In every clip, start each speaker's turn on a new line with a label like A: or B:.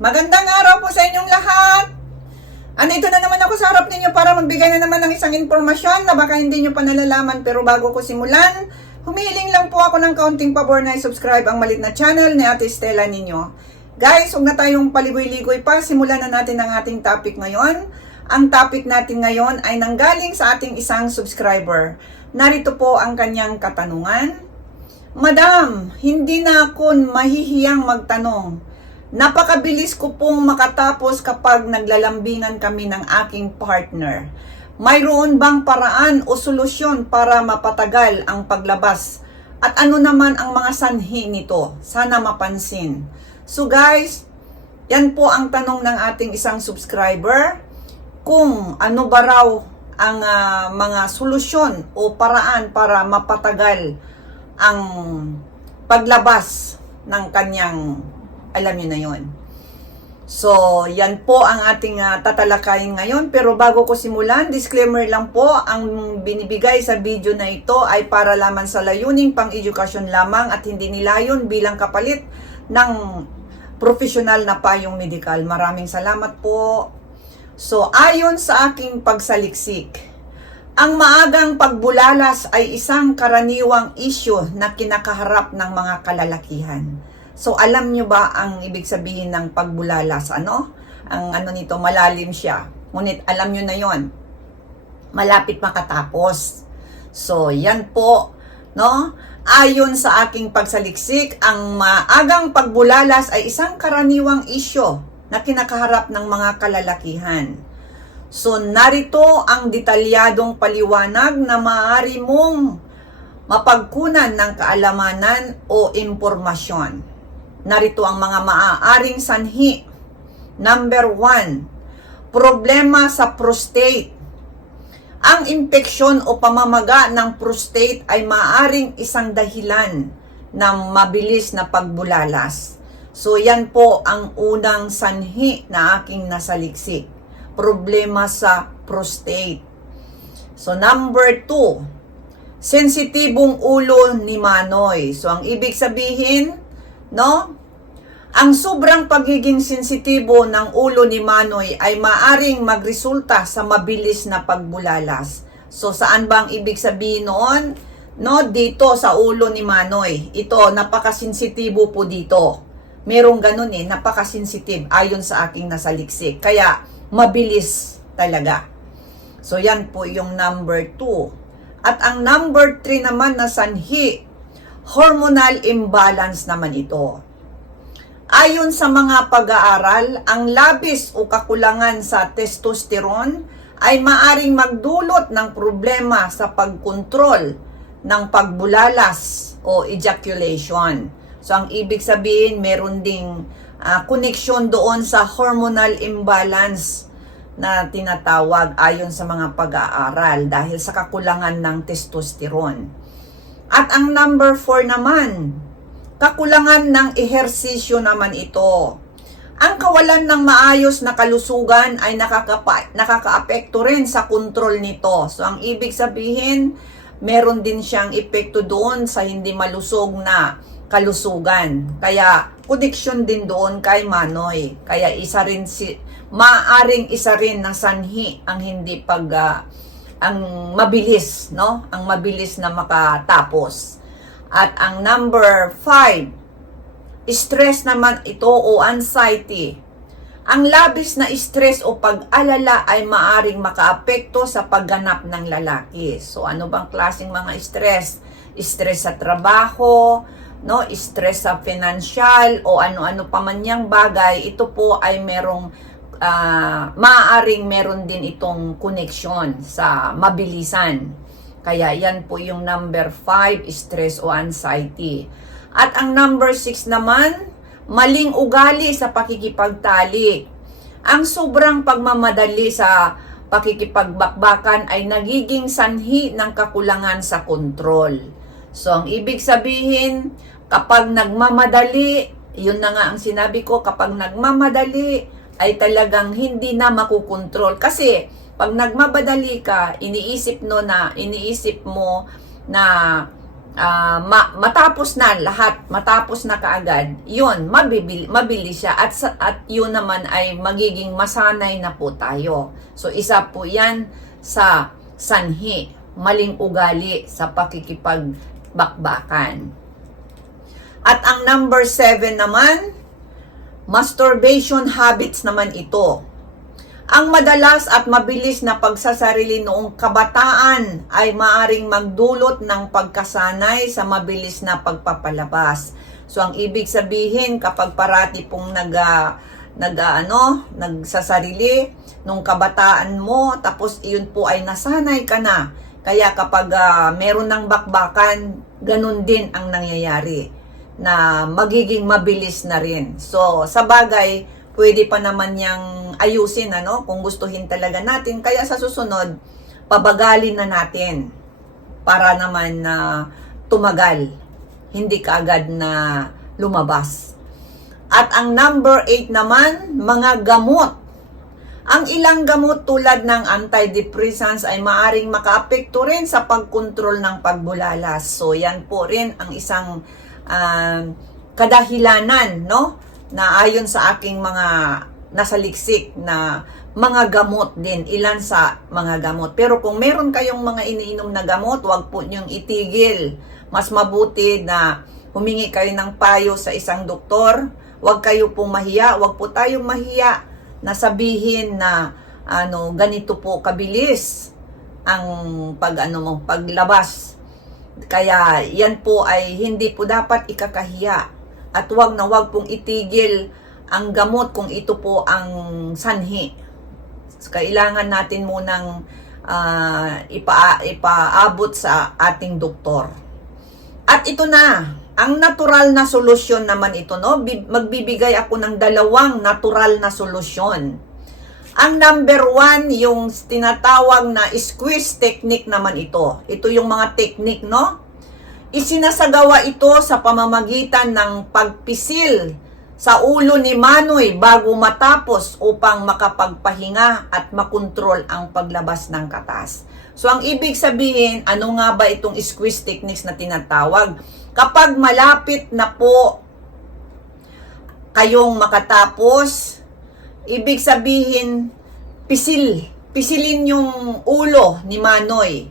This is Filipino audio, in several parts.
A: Magandang araw po sa inyong lahat. Andito na naman ako sa harap ninyo para magbigay na naman ng isang impormasyon na baka hindi nyo pa nalalaman pero bago ko simulan, humihiling lang po ako ng kaunting pabor na i-subscribe ang malit na channel ni Ate Stella ninyo. Guys, huwag na tayong paligoy-ligoy pa. Simulan na natin ang ating topic ngayon. Ang topic natin ngayon ay nanggaling sa ating isang subscriber. Narito po ang kanyang katanungan. Madam, hindi na ako mahihiyang magtanong. Napakabilis ko pong makatapos kapag naglalambingan kami ng aking partner. Mayroon bang paraan o solusyon para mapatagal ang paglabas? At ano naman ang mga sanhi nito? Sana mapansin. So guys, yan po ang tanong ng ating isang subscriber. Kung ano ba raw ang ah, mga solusyon o paraan para mapatagal ang paglabas ng kanyang alam niyo na yon. So, yan po ang ating ah, tatalakayin ngayon. Pero bago ko simulan, disclaimer lang po, ang binibigay sa video na ito ay para lamang sa layuning pang-edukasyon lamang at hindi nilayon bilang kapalit ng profesional na payong medikal. Maraming salamat po. So, ayon sa aking pagsaliksik, ang maagang pagbulalas ay isang karaniwang issue na kinakaharap ng mga kalalakihan. So, alam nyo ba ang ibig sabihin ng pagbulalas? Ano? Ang ano nito, malalim siya. Ngunit alam nyo na yon malapit makatapos. So, yan po, no? Ayon sa aking pagsaliksik, ang maagang pagbulalas ay isang karaniwang isyo na kinakaharap ng mga kalalakihan. So, narito ang detalyadong paliwanag na maaari mong mapagkunan ng kaalamanan o impormasyon. Narito ang mga maaaring sanhi. Number one, problema sa prostate. Ang impeksyon o pamamaga ng prostate ay maaaring isang dahilan ng mabilis na pagbulalas. So yan po ang unang sanhi na aking nasaliksik. Problema sa prostate. So number two, sensitibong ulo ni Manoy. So ang ibig sabihin, no? Ang sobrang pagiging sensitibo ng ulo ni Manoy ay maaring magresulta sa mabilis na pagbulalas. So saan ba ang ibig sabihin noon? No, dito sa ulo ni Manoy. Ito, napakasensitibo po dito. Merong ganun eh, napakasensitive ayon sa aking nasaliksik. Kaya, mabilis talaga. So, yan po yung number 2. At ang number 3 naman na sanhi, hormonal imbalance naman ito. Ayon sa mga pag-aaral, ang labis o kakulangan sa testosterone ay maaring magdulot ng problema sa pagkontrol ng pagbulalas o ejaculation. So ang ibig sabihin, meron ding ah, koneksyon doon sa hormonal imbalance na tinatawag ayon sa mga pag-aaral dahil sa kakulangan ng testosterone. At ang number 4 naman, kakulangan ng ehersisyo naman ito. Ang kawalan ng maayos na kalusugan ay nakakapa, nakakaapekto rin sa kontrol nito. So ang ibig sabihin, meron din siyang epekto doon sa hindi malusog na kalusugan. Kaya connection din doon kay Manoy. Kaya isa rin si maaring isa rin na sanhi ang hindi pag ah, ang mabilis, no? Ang mabilis na makatapos. At ang number 5, stress naman ito o anxiety. Ang labis na stress o pag-alala ay maaring makaapekto sa pagganap ng lalaki. So ano bang klaseng mga stress? Stress sa trabaho, no? Stress sa financial o ano-ano pa man yang bagay. Ito po ay merong ah, maaaring meron din itong connection sa mabilisan. Kaya yan po yung number 5, stress o anxiety. At ang number 6 naman, maling ugali sa pakikipagtali. Ang sobrang pagmamadali sa pakikipagbakbakan ay nagiging sanhi ng kakulangan sa kontrol. So, ang ibig sabihin, kapag nagmamadali, yun na nga ang sinabi ko, kapag nagmamadali, ay talagang hindi na makukontrol. Kasi, pag nagmamadali ka, iniisip no na, iniisip mo na
B: ah, ma- matapos na lahat, matapos na kaagad, yun, mabibili, mabili siya at, at yun naman ay magiging masanay na po tayo. So, isa po yan sa sanhi, maling ugali sa pakikipagbakbakan. At ang number seven naman, masturbation habits naman ito. Ang madalas at mabilis na pagsasarili noong kabataan ay maaring magdulot ng pagkasanay sa mabilis na pagpapalabas. So ang ibig sabihin kapag parati pong nag ah, nag ah, ano, nagsasarili nung kabataan mo tapos iyon po ay nasanay ka na. Kaya kapag ah, meron ng bakbakan, ganun din ang nangyayari na magiging mabilis na rin. So, sa bagay, pwede pa naman niyang ayusin, ano, kung gustuhin talaga natin. Kaya sa susunod, pabagalin na natin para naman na tumagal. Hindi kaagad na lumabas. At ang number 8 naman, mga gamot. Ang ilang gamot tulad ng antidepressants ay maaring makaapekto rin sa pagkontrol ng pagbulalas. So yan po rin ang isang um, kadahilanan, no? Na ayon sa aking mga nasaliksik na mga gamot din, ilan sa mga gamot. Pero kung meron kayong mga iniinom na gamot, wag po niyong itigil. Mas mabuti na humingi kayo ng payo sa isang doktor. Wag kayo pong mahiya, wag po tayong mahiya na sabihin na ano ganito po kabilis ang pag ano mo paglabas kaya yan po ay hindi po dapat ikakahiya at wag na wag pong itigil ang gamot kung ito po ang sanhi So, kailangan natin munang ah, ipa, ipaabot sa ating doktor at ito na, ang natural na solusyon naman ito, no? Bi- Magbibigay ako ng dalawang natural na solusyon. Ang number one, yung tinatawag na squeeze technique naman ito. Ito yung mga technique, no? Isinasagawa ito sa pamamagitan ng pagpisil sa ulo ni Manoy bago matapos upang makapagpahinga at makontrol ang paglabas ng katas. So ang ibig sabihin, ano nga ba itong squeeze techniques na tinatawag? Kapag malapit na po kayong makatapos, ibig sabihin, pisil, pisilin yung ulo ni Manoy.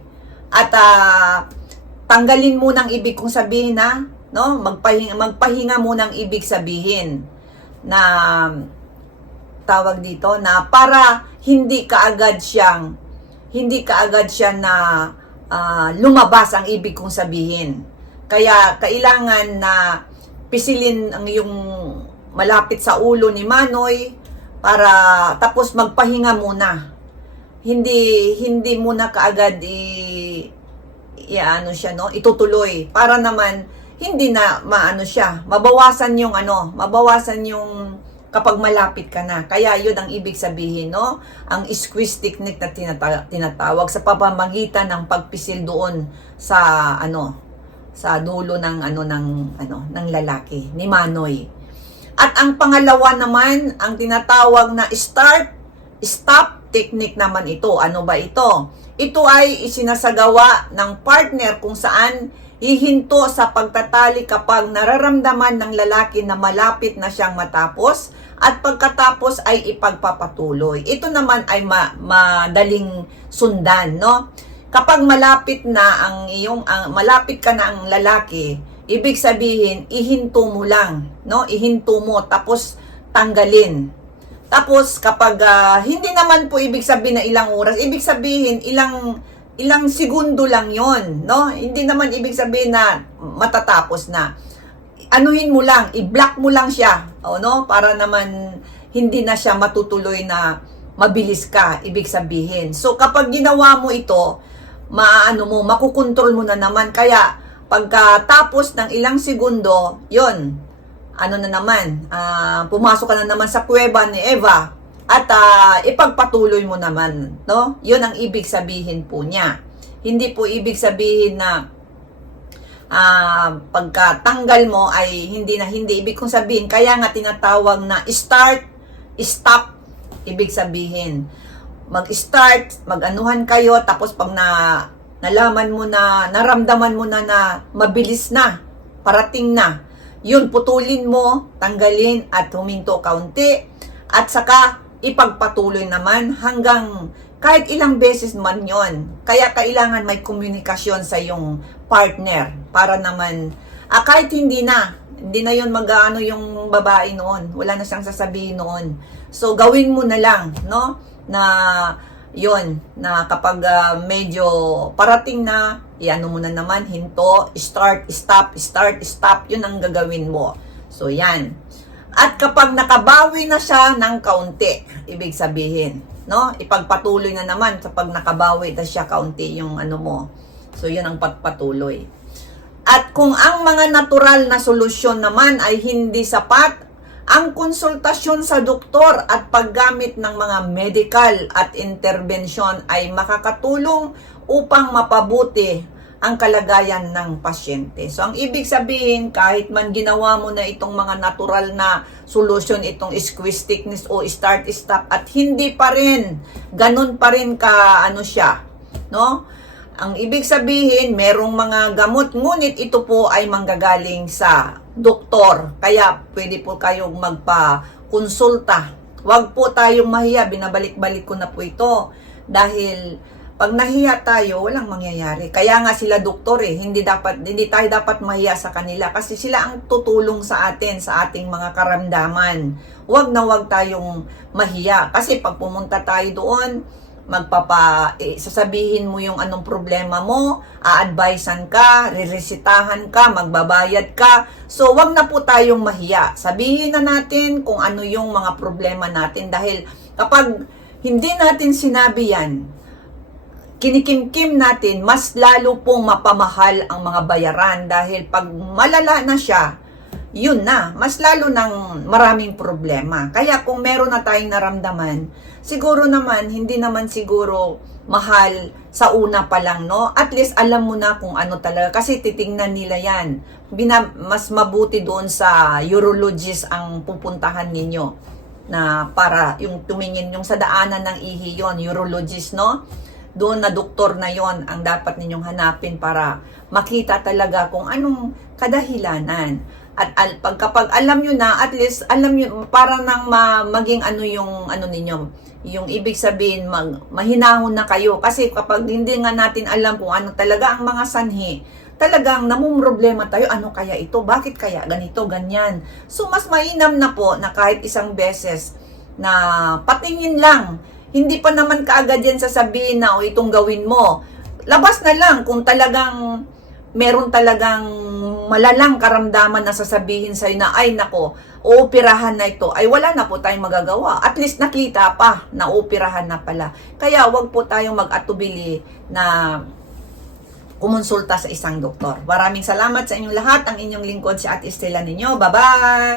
B: At ah, tanggalin mo ng ibig kong sabihin na, no? Magpahinga, magpahinga mo ng ibig sabihin na tawag dito na para hindi kaagad siyang hindi kaagad siya na ah, lumabas ang ibig kong sabihin. Kaya kailangan na pisilin ang yung malapit sa ulo ni Manoy para tapos magpahinga muna. Hindi hindi muna kaagad i, i ano siya no, itutuloy para naman hindi na maano siya, mabawasan yung ano, mabawasan yung kapag malapit ka na. Kaya yun ang ibig sabihin, no? Ang squeeze technique na tinata- tinatawag sa pamamagitan ng pagpisil doon sa ano, sa dulo ng ano ng ano ng lalaki ni Manoy. At ang pangalawa naman, ang tinatawag na start stop technique naman ito. Ano ba ito? Ito ay isinasagawa ng partner kung saan hihinto sa pagtatali kapag nararamdaman ng lalaki na malapit na siyang matapos at pagkatapos ay ipagpapatuloy. Ito naman ay ma- madaling sundan, no? Kapag malapit na ang iyong ang malapit ka na ang lalaki, ibig sabihin ihinto mo lang, no? Ihinto mo tapos tanggalin. Tapos kapag ah, hindi naman po ibig sabihin na ilang oras, ibig sabihin ilang ilang segundo lang 'yon, no? Hindi naman ibig sabihin na matatapos na. Anuhin mo lang, i-block mo lang siya, o no? Para naman hindi na siya matutuloy na mabilis ka, ibig sabihin. So kapag ginawa mo ito, maano mo, makukontrol mo na naman. Kaya pagkatapos ng ilang segundo, 'yon, ano na naman, ah, pumasok ka na naman sa kuweba ni Eva at ah, ipagpatuloy mo naman, no? 'Yun ang ibig sabihin po niya. Hindi po ibig sabihin na ah, pagkatanggal mo ay hindi na hindi ibig kong sabihin kaya nga tinatawag na start, stop ibig sabihin. Mag-start, mag-anuhan kayo tapos pag na nalaman mo na, naramdaman mo na na mabilis na, parating na, yun, putulin mo, tanggalin at huminto kaunti, at saka ipagpatuloy naman hanggang kahit ilang beses man yon. Kaya kailangan may komunikasyon sa yung partner para naman, ah, kahit hindi na, hindi na yon mag-ano yung babae noon. Wala na siyang sasabihin noon. So, gawin mo na lang, no? Na, yon na kapag ah, medyo parating na, iano mo na naman, hinto, start, stop, start, stop, yun ang gagawin mo. So, yan. At kapag nakabawi na siya ng kaunti, ibig sabihin, no? Ipagpatuloy na naman sa pag nakabawi na siya kaunti yung ano mo. So, yun ang pagpatuloy. At kung ang mga natural na solusyon naman ay hindi sapat, ang konsultasyon sa doktor at paggamit ng mga medical at intervention ay makakatulong upang mapabuti ang kalagayan ng pasyente. So, ang ibig sabihin, kahit man ginawa mo na itong mga natural na solusyon, itong squeeze thickness o start-stop, at hindi pa rin, ganun pa rin ka, ano siya, no? Ang ibig sabihin, merong mga gamot, ngunit ito po ay manggagaling sa doktor. Kaya pwede po kayong magpa-konsulta. Huwag po tayong mahiya, binabalik-balik ko na po ito. Dahil pag nahiya tayo, walang mangyayari. Kaya nga sila doktor eh, hindi dapat hindi tayo dapat mahiya sa kanila kasi sila ang tutulong sa atin sa ating mga karamdaman. Huwag na huwag tayong mahiya kasi pag pumunta tayo doon, magpapa eh, sasabihin mo yung anong problema mo, a-advisean ka, riresitahan ka, magbabayad ka. So, wag na po tayong mahiya. Sabihin na natin kung ano yung mga problema natin dahil kapag hindi natin sinabi yan, kinikimkim natin, mas lalo pong mapamahal ang mga bayaran dahil pag malala na siya, yun na, mas lalo ng maraming problema. Kaya kung meron na tayong naramdaman, siguro naman, hindi naman siguro mahal sa una pa lang, no? At least alam mo na kung ano talaga. Kasi titingnan nila yan. Bina, mas mabuti doon sa urologist ang pupuntahan ninyo na para yung tumingin yung sa daanan ng ihi yon urologist, no? doon na doktor na yon ang dapat ninyong hanapin para makita talaga kung anong kadahilanan. At al, pag, kapag alam nyo na, at least alam nyo, para nang ma, maging ano yung ano ninyo, yung ibig sabihin, mag, mahinahon na kayo. Kasi kapag hindi nga natin alam kung ano talaga ang mga sanhi, talagang namumroblema tayo, ano kaya ito, bakit kaya ganito, ganyan. So, mas mainam na po na kahit isang beses na patingin lang, hindi pa naman kaagad yan sasabihin na o itong gawin mo. Labas na lang kung talagang meron talagang malalang karamdaman na sasabihin sa'yo na ay nako, ooperahan na ito, ay wala na po tayong magagawa. At least nakita pa na ooperahan na pala. Kaya wag po tayong mag-atubili na kumonsulta sa isang doktor. Maraming salamat sa inyong lahat. Ang inyong lingkod si Ate Estela ninyo. Bye-bye!